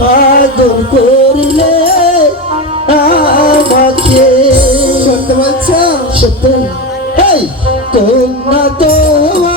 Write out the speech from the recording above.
পাগল করলে আমাকে। সত্য বলছ? সত্য। এই কন্যা তোমার